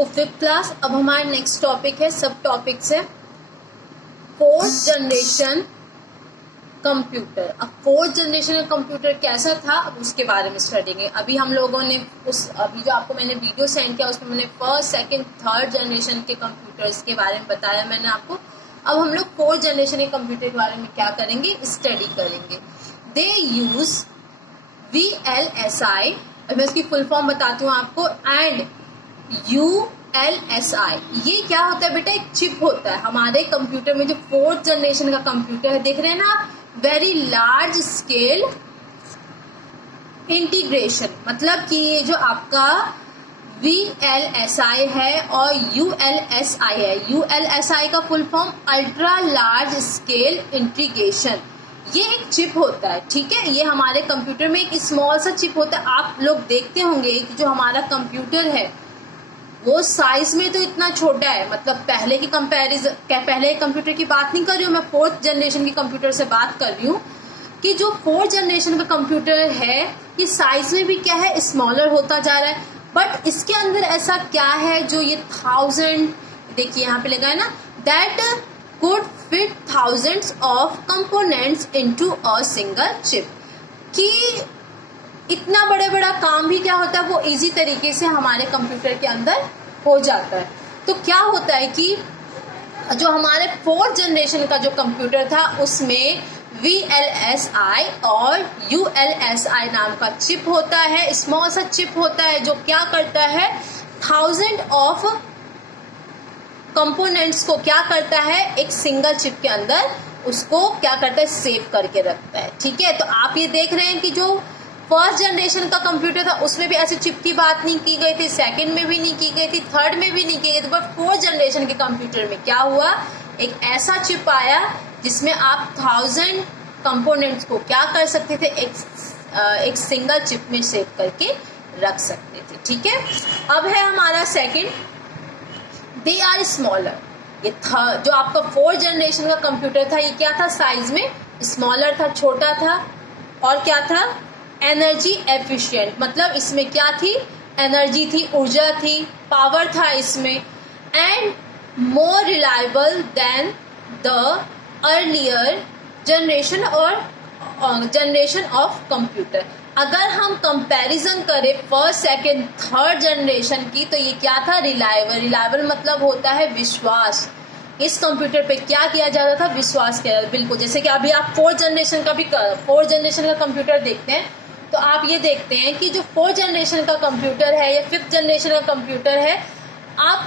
तो fifth class, अब हमारा नेक्स्ट टॉपिक है, सब टॉपिक्स है फोर्थ जनरेशन कंप्यूटर। अब फोर्थ जनरेशन का कंप्यूटर कैसा था, अब उसके बारे में स्टडी करेंगे। अभी हम लोगों ने अभी जो आपको मैंने वीडियो सेंड किया उसमें मैंने फर्स्ट सेकंड थर्ड जनरेशन के कंप्यूटर्स के बारे में बताया मैंने आपको। अब हम लोग फोर्थ जनरेशन के कंप्यूटर के बारे में क्या करेंगे, स्टडी करेंगे। दे यूज VLSI, मैं उसकी फुल फॉर्म बताती हूँ आपको, एंड ULSI। ये क्या होता है बेटा, एक चिप होता है हमारे कंप्यूटर में। जो फोर्थ जनरेशन का कंप्यूटर है, देख रहे हैं ना आप, वेरी लार्ज स्केल इंटीग्रेशन, मतलब कि ये जो आपका VLSI है और ULSI है, ULSI का full form ultra large scale integration, ये एक चिप होता है। ठीक है, ये हमारे कंप्यूटर में एक स्मॉल सा चिप होता है। आप लोग देखते होंगे कि जो हमारा कंप्यूटर है वो साइज में तो इतना छोटा है, मतलब पहले की कंपैरिजन, पहले कंप्यूटर की बात नहीं कर रही हूँ मैं, फोर्थ जनरेशन की कंप्यूटर से बात कर रही हूँ कि जो फोर्थ जनरेशन का कंप्यूटर है ये साइज में भी क्या है, स्मॉलर होता जा रहा है। बट इसके अंदर ऐसा क्या है जो ये 1000, देखिए यहाँ पे लगा है ना, that could fit thousands of components into a single chip, कि इतना बड़ा बड़ा काम भी क्या होता है वो इजी तरीके से हमारे कंप्यूटर के अंदर हो जाता है। तो क्या होता है कि जो हमारे फोर्थ जनरेशन का जो कंप्यूटर था उसमें VLSI और ULSI नाम का चिप होता है, स्मॉल सा चिप होता है जो क्या करता है, 1000 ऑफ कंपोनेंट्स को क्या करता है, एक सिंगल चिप के अंदर उसको क्या करता है, सेव करके रखता है। ठीक है, तो आप ये देख रहे हैं कि जो फर्स्ट जनरेशन का कंप्यूटर था उसमें भी ऐसे चिप की बात नहीं की गई थी, सेकंड में भी नहीं की गई थी, थर्ड में भी नहीं की गई थी, बट फोर्थ जनरेशन के कंप्यूटर में क्या हुआ, एक ऐसा चिप आया जिसमें आप 1000 कंपोनेंट्स को क्या कर सकते थे, एक सिंगल चिप में सेव करके रख सकते थे। ठीक है, अब है हमारा सेकंड, दे आर स्मॉलर। ये जो आपका फोर्थ जनरेशन का कंप्यूटर था ये क्या था, साइज में स्मॉलर था, छोटा था, और क्या था, एनर्जी एफिशिएंट, मतलब इसमें क्या थी, एनर्जी थी, ऊर्जा थी, पावर था इसमें, and more reliable then the earlier generation और जनरेशन ऑफ कंप्यूटर। अगर हम कंपैरिजन करें फर्स्ट सेकंड थर्ड जनरेशन की तो ये क्या था, रिलायबल। रिलायबल मतलब होता है विश्वास। इस कंप्यूटर पे क्या किया जाता था, विश्वास किया, बिल्कुल जैसे कि अभी आप फोर्थ जनरेशन का कंप्यूटर देखते हैं तो आप ये देखते हैं कि जो फोर्थ जनरेशन का कंप्यूटर है या फिफ्थ जनरेशन का कंप्यूटर है, आप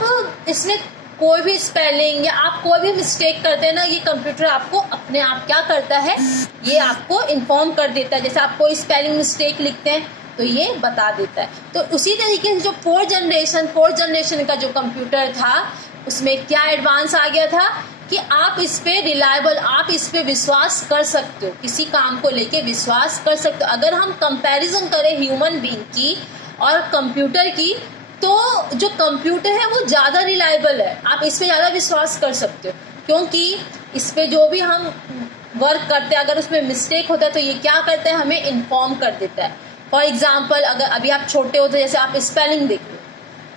इसमें कोई भी स्पेलिंग या आप कोई भी मिस्टेक करते हैं ना, ये कंप्यूटर आपको अपने आप क्या करता है, ये आपको इन्फॉर्म कर देता है। जैसे आप कोई स्पेलिंग मिस्टेक लिखते हैं तो ये बता देता है। तो उसी तरीके से जो फोर्थ जनरेशन का जो कंप्यूटर था उसमें क्या एडवांस आ गया था कि आप इस पे रिलायबल, आप इस पे विश्वास कर सकते हो, किसी काम को लेके विश्वास कर सकते हो। अगर हम कंपैरिजन करें ह्यूमन बीइंग की और कंप्यूटर की, तो जो कंप्यूटर है वो ज्यादा रिलायबल है, आप इस पे ज्यादा विश्वास कर सकते हो, क्योंकि इस पे जो भी हम वर्क करते हैं अगर उसमें मिस्टेक होता है तो ये क्या करता है, हमें इन्फॉर्म कर देता है। फॉर एग्जाम्पल, अगर अभी आप छोटे होते जैसे आप स्पेलिंग देख लो,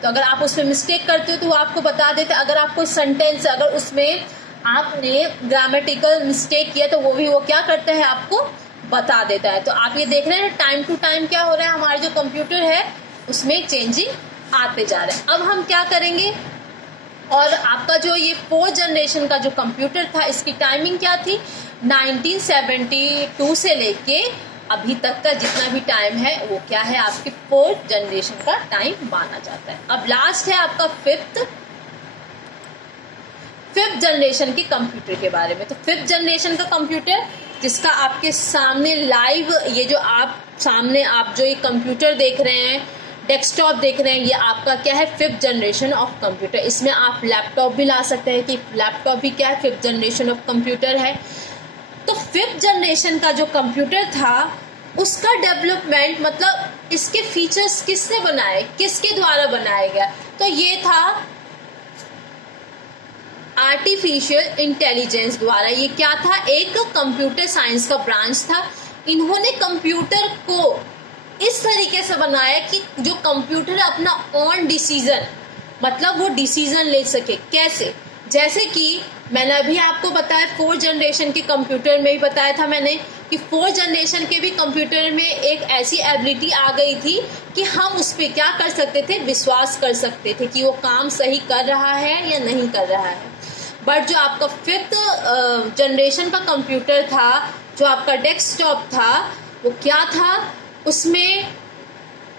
तो अगर आप उसमें मिस्टेक करते हो तो वो आपको बता देते हैं। अगर आप कोई सेंटेंस, अगर उसमें आपने ग्रामेटिकल मिस्टेक किया तो वो क्या करता है, आपको बता देता है। तो आप ये देख रहे हैं टाइम टू टाइम क्या हो रहा है, हमारा जो कंप्यूटर है उसमें चेंजिंग आते जा रहे हैं। अब हम क्या करेंगे, और आपका जो ये फोर्थ जनरेशन का जो कंप्यूटर था इसकी टाइमिंग क्या थी, 1972 से लेके अभी तक का जितना भी टाइम है वो क्या है, आपके फोर्थ जनरेशन का टाइम माना जाता है। अब लास्ट है आपका फिफ्थ जनरेशन के कंप्यूटर के बारे में। तो फिफ्थ जनरेशन का कंप्यूटर जिसका आपके सामने लाइव, ये जो आप सामने आप जो ये कंप्यूटर देख रहे हैं, डेस्कटॉप देख रहे हैं, ये आपका क्या है, फिफ्थ जनरेशन ऑफ कंप्यूटर। इसमें आप लैपटॉप भी ला सकते हैं कि लैपटॉप भी क्या है, फिफ्थ जनरेशन ऑफ कंप्यूटर है। तो फिफ्थ जनरेशन का जो कंप्यूटर था उसका डेवलपमेंट, मतलब इसके फीचर्स किसने बनाए, किसके द्वारा बनाया गया, तो ये था आर्टिफिशियल इंटेलिजेंस द्वारा। ये क्या था, एक कंप्यूटर साइंस का ब्रांच था। इन्होंने कंप्यूटर को इस तरीके से बनाया कि जो कंप्यूटर अपना ऑन डिसीजन मतलब वो डिसीजन ले सके। कैसे? जैसे कि मैंने अभी आपको बताया 4th जनरेशन के कंप्यूटर में भी बताया था मैंने कि 4th जनरेशन के भी कंप्यूटर में एक ऐसी एबिलिटी आ गई थी कि हम उस पर क्या कर सकते थे, विश्वास कर सकते थे कि वो काम सही कर रहा है या नहीं कर रहा है। बट जो आपका 5th जनरेशन का कंप्यूटर था, जो आपका डेस्कटॉप था, वो क्या था, उसमें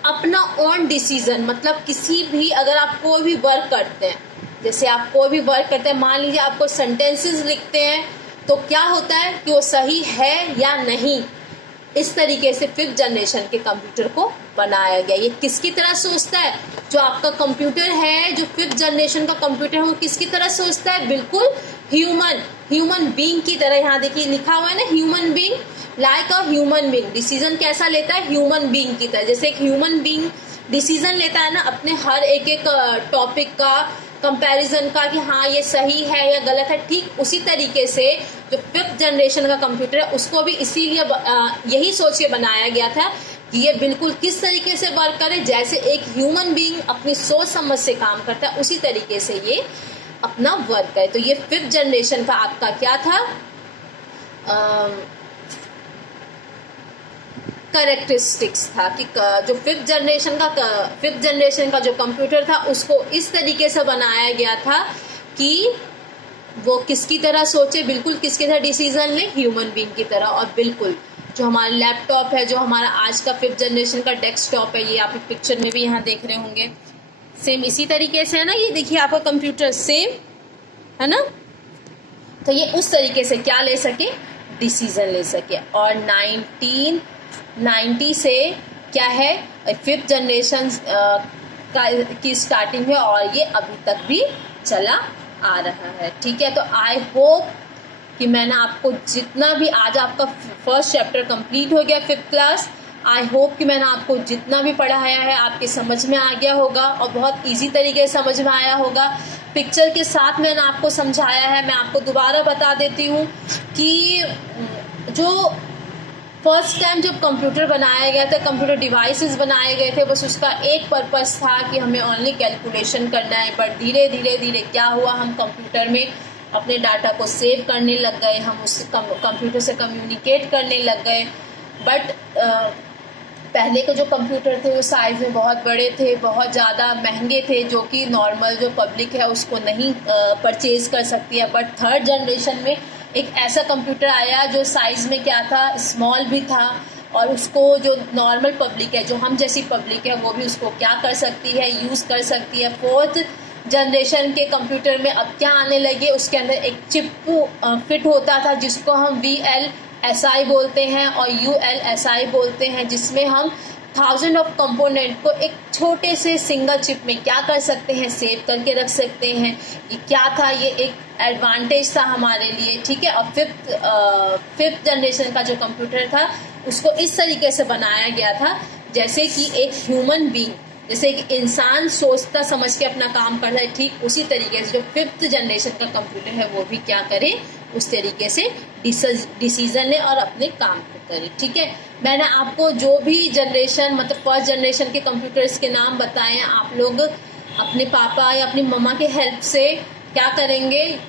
अपना ओन डिसीजन, मतलब किसी भी, अगर आप कोई भी वर्क करते हैं, जैसे आप कोई भी वर्क करते हैं, मान लीजिए आपको सेंटेंसेस लिखते हैं, तो क्या होता है कि वो सही है या नहीं, इस तरीके से 5th जनरेशन के कंप्यूटर को बनाया गया। ये किसकी तरह सोचता है? जो आपका कंप्यूटर है, जो 5th जनरेशन का कंप्यूटर है, वो किसकी तरह सोचता है? बिल्कुल ह्यूमन बीइंग की तरह। यहाँ देखिए लिखा हुआ है ना, human being, like a human being. Decision कैसा लेता है? ह्यूमन बीइंग की तरह। जैसे एक ह्यूमन बीइंग डिसीजन लेता है ना अपने हर एक टॉपिक का, कंपैरिजन का, कि हाँ ये सही है या गलत है, ठीक उसी तरीके से जो 5th जनरेशन का कंप्यूटर है उसको भी इसीलिए यही सोच के बनाया गया था कि ये बिल्कुल किस तरीके से वर्क करे, जैसे एक ह्यूमन बीइंग अपनी सोच समझ से काम करता है उसी तरीके से ये अपना वर्क करे। तो ये 5th जनरेशन का आपका क्या था, कैरेक्टरिस्टिक्स था कि जो 5th जनरेशन का जो कंप्यूटर था उसको इस तरीके से बनाया गया था कि वो किसकी तरह सोचे, बिल्कुल किसकी तरह डिसीजन ले, ह्यूमन बीइंग की तरह। और बिल्कुल जो हमारा लैपटॉप है, जो हमारा आज का 5th जनरेशन का डेस्कटॉप है, ये आप पिक्चर में भी यहाँ देख रहे होंगे, सेम इसी तरीके से है ना। ये देखिए आपका कंप्यूटर सेम है ना। तो ये उस तरीके से क्या ले सके, डिसीजन ले सके। और 1990 से क्या है, 5th जनरेशन की स्टार्टिंग है और ये अभी तक भी चला आ रहा है। ठीक है, तो आई होप कि मैंने आपको जितना भी, आज आपका फर्स्ट चैप्टर कंप्लीट हो गया 5th क्लास, आई होप कि मैंने आपको जितना भी पढ़ाया है आपके समझ में आ गया होगा और बहुत इजी तरीके से समझ में आया होगा। पिक्चर के साथ मैंने आपको समझाया है। मैं आपको दोबारा बता देती हूँ कि जो फर्स्ट टाइम जब कंप्यूटर बनाया गया था, कंप्यूटर डिवाइसेस बनाए गए थे, बस उसका एक पर्पस था कि हमें ओनली कैलकुलेशन करना है। बट धीरे धीरे क्या हुआ, हम कंप्यूटर में अपने डाटा को सेव करने लग गए, हम उससे कंप्यूटर से कम्युनिकेट करने लग गए। बट पहले के जो कंप्यूटर थे वो साइज में बहुत बड़े थे, बहुत ज़्यादा महंगे थे, जो कि नॉर्मल जो पब्लिक है उसको नहीं परचेज कर सकती है। बट 3rd जनरेशन में एक ऐसा कंप्यूटर आया जो साइज में क्या था, स्मॉल भी था, और उसको जो नॉर्मल पब्लिक है, जो हम जैसी पब्लिक है, वो भी उसको क्या कर सकती है, यूज़ कर सकती है। 4th जनरेशन के कंप्यूटर में अब क्या आने लगे, उसके अंदर एक चिप फिट होता था जिसको हम VLSI बोलते हैं और ULSI बोलते हैं, जिसमें हम 1000 ऑफ कंपोनेंट को एक छोटे से सिंगल चिप में क्या कर सकते हैं, सेव करके रख सकते हैं। ये क्या था, ये एक एडवांटेज था हमारे लिए। ठीक है, और 5th जनरेशन का जो कंप्यूटर था उसको इस तरीके से बनाया गया था जैसे कि एक ह्यूमन बीइंग, जैसे कि इंसान सोचता समझ के अपना काम करता है, ठीक उसी तरीके से जो 5th जनरेशन का कंप्यूटर है वो भी क्या करे, उस तरीके से डिसीजन ले और अपने काम को करे। ठीक है, मैंने आपको जो भी जनरेशन, मतलब 1st जनरेशन के कंप्यूटर्स के नाम बताए, आप लोग अपने पापा या अपनी मम्मा के हेल्प से क्या करेंगे,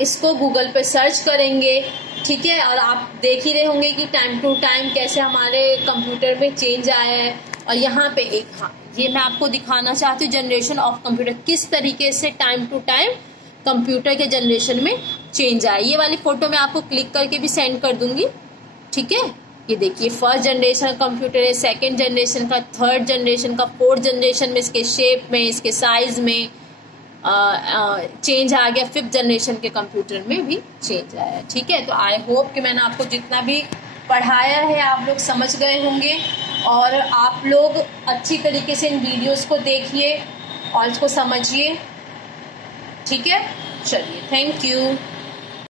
इसको गूगल पे सर्च करेंगे। ठीक है, और आप देख ही रहे होंगे कि टाइम टू टाइम कैसे हमारे कंप्यूटर में चेंज आया है। और यहाँ पे एक, हाँ, ये मैं आपको दिखाना चाहती हूँ जनरेशन ऑफ कंप्यूटर, किस तरीके से टाइम टू टाइम कंप्यूटर के जनरेशन में चेंज आया। ये वाली फोटो मैं आपको क्लिक करके भी सेंड कर दूंगी। ठीक है, ये देखिए 1st जनरेशन कंप्यूटर है, 2nd जनरेशन का, 3rd जनरेशन का, 4th जनरेशन में इसके शेप में, इसके साइज में चेंज आ गया। 5th जनरेशन के कंप्यूटर में भी चेंज आया। ठीक है, तो आई होप कि मैंने आपको जितना भी पढ़ाया है आप लोग समझ गए होंगे और आप लोग अच्छी तरीके से इन वीडियोस को देखिए और इसको समझिए। ठीक है, चलिए, थैंक यू।